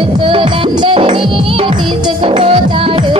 వృద్ధులందరినీ తీసుకుపోతాడు.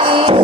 Oh.